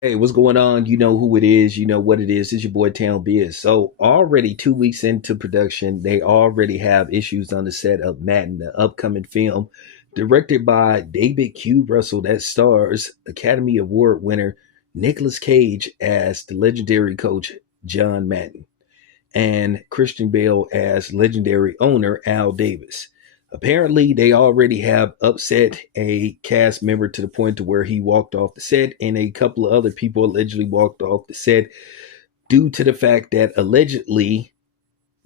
Hey, what's going on? You know who it is. You know what it is. It's your boy Town Biz. So already 2 weeks into production, they already have issues on the set of Madden, the upcoming film, directed by David Q. Russell, that stars Academy Award winner Nicolas Cage as the legendary coach John Madden and Christian Bale as legendary owner Al Davis. Apparently, they already have upset a cast member to the point to where he walked off the set, and a couple of other people allegedly walked off the set due to the fact that allegedly,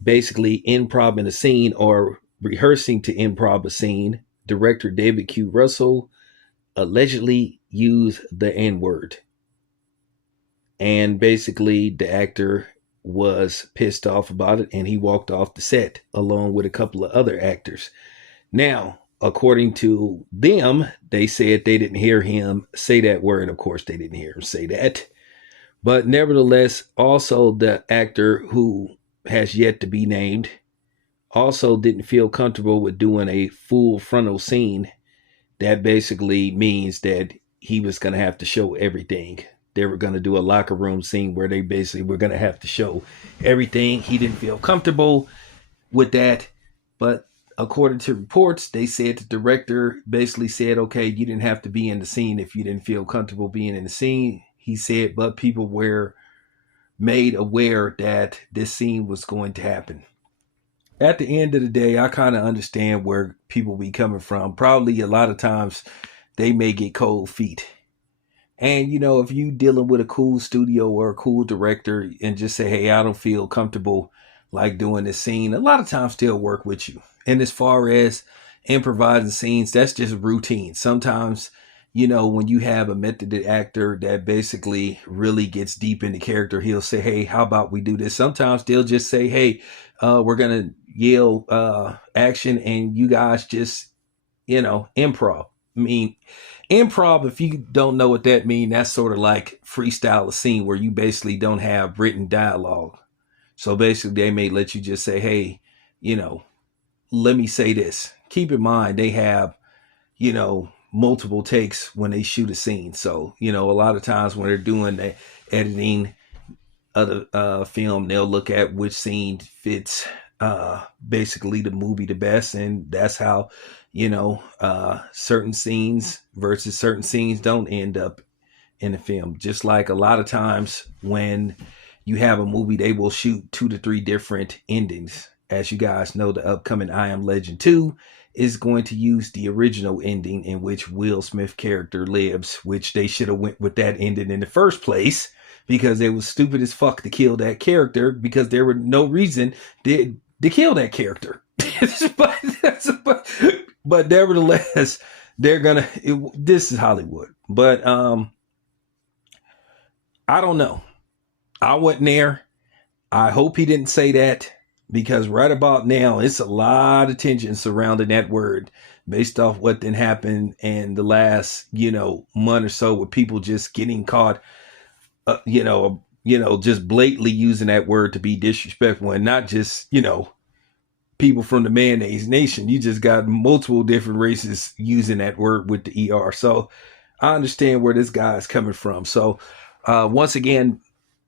basically, improv in a scene or rehearsing to improv a scene, director David Q. Russell allegedly used the N word, and basically the actor was pissed off about it and he walked off the set along with a couple of other actors. Now, according to them, they said they didn't hear him say that word. Of course, they didn't hear him say that. But nevertheless, also the actor who has yet to be named also didn't feel comfortable with doing a full frontal scene. That basically means that he was going to have to show everything. They were going to do a locker room scene where they basically were going to have to show everything. He didn't feel comfortable with that. But according to reports, they said the director basically said, okay, you didn't have to be in the scene if you didn't feel comfortable being in the scene. He said, but people were made aware that this scene was going to happen. At the end of the day, I kind of understand where people be coming from. Probably a lot of times they may get cold feet. And you know, if you dealing with a cool studio or a cool director and just say, "Hey, I don't feel comfortable like doing this scene," a lot of times they'll work with you. And as far as improvising scenes, that's just routine. Sometimes, you know, when you have a method actor that basically really gets deep into character, he'll say, "Hey, how about we do this?" Sometimes they'll just say, "Hey, we're gonna yell action, and you guys just, improv." I mean, improv, if you don't know what that means, that's sort of like freestyle a scene where you basically don't have written dialogue. So basically, they may let you just say, "Hey, you know, let me say this." Keep in mind, they have, multiple takes when they shoot a scene. So, a lot of times when they're doing the editing of the film, they'll look at which scene fits basically the movie the best. And that's how, certain scenes versus certain scenes don't end up in the film. Just like a lot of times when you have a movie, they will shoot 2 to 3 different endings. As you guys know, the upcoming I Am Legend 2 is going to use the original ending in which Will Smith character lives, which they should have went with that ending in the first place because it was stupid as fuck to kill that character because there were no reason to kill that character. but nevertheless, they're gonna. This is Hollywood, but I don't know. I wasn't there. I hope he didn't say that because right about now, it's a lot of tension surrounding that word based off what then happened in the last, month or so with people just getting caught, just blatantly using that word to be disrespectful and not just, people from the mayonnaise nation. You just got multiple different races using that word with the ER. So I understand where this guy is coming from. So once again,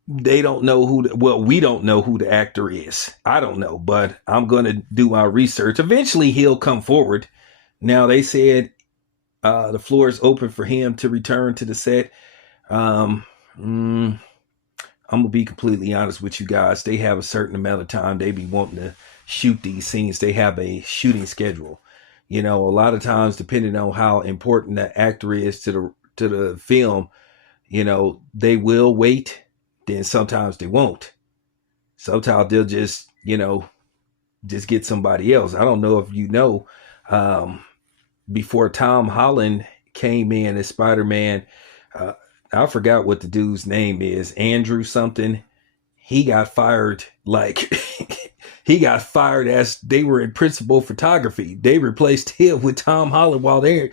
they don't know we don't know who the actor is. I don't know, but I'm going to do my research. Eventually he'll come forward. Now they said the floor is open for him to return to the set. I'm gonna be completely honest with you guys. They have a certain amount of time they be wanting to shoot these scenes. They have a shooting schedule. A lot of times, depending on how important the actor is to the film, they will wait. Then sometimes they won't. Sometimes they'll just, just get somebody else. I don't know if before Tom Holland came in as Spider-Man, I forgot what the dude's name is, Andrew something. He got fired he got fired as they were in principal photography. They replaced him with Tom Holland while they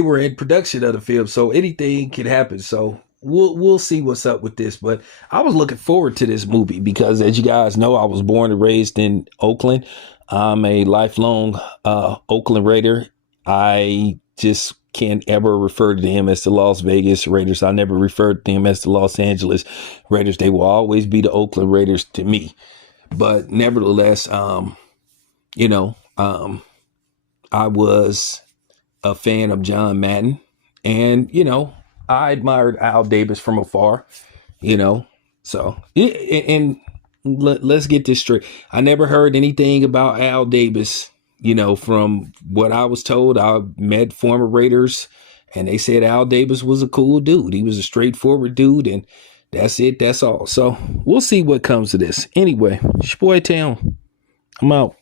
were in production of the film. So anything can happen. So we'll see what's up with this. But I was looking forward to this movie because, as you guys know, I was born and raised in Oakland. I'm a lifelong Oakland Raider. I just can't ever refer to them as the Las Vegas Raiders. I never referred to them as the Los Angeles Raiders. They will always be the Oakland Raiders to me. But nevertheless, you know, I was a fan of John Madden, and you know, I admired Al Davis from afar. You know, so and let's get this straight. I never heard anything about Al Davis. You know, from what I was told, I met former Raiders, and they said Al Davis was a cool dude. He was a straightforward dude, and that's it. That's all. So we'll see what comes of this. Anyway, it's your boy Town. I'm out.